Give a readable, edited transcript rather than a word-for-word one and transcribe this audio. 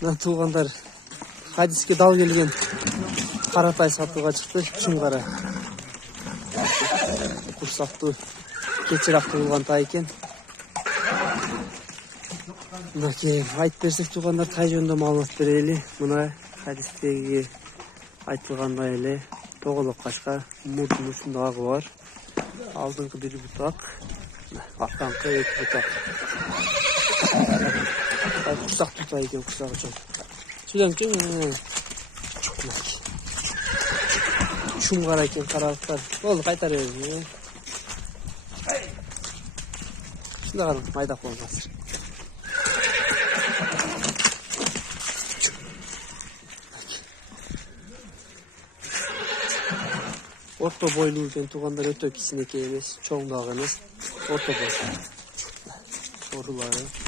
Мына туугандар хадиске дал келген каратай сатууга чыкты. Чың кара. Курсактуу кечирак туылган тай экен. Мынакей айтып берсек туугандар тай жөнүндө маалымат берели. Мына хадистеги айтылгандай эле тоголок кашка мурдун ушунда агы бар. Алдыңкы бир бутак, арканкы эки бутак. Курсак тутай экен, курсагы чоң. Судан чоң. Чуң кара экен каралыктар. Болду кайтара бериң. Шунда кара майдап коюң азыр. Orta boylu eкен туугандар, өтө кичинекей эмес, чоң дагы эмес, орто бойлуу. Орулары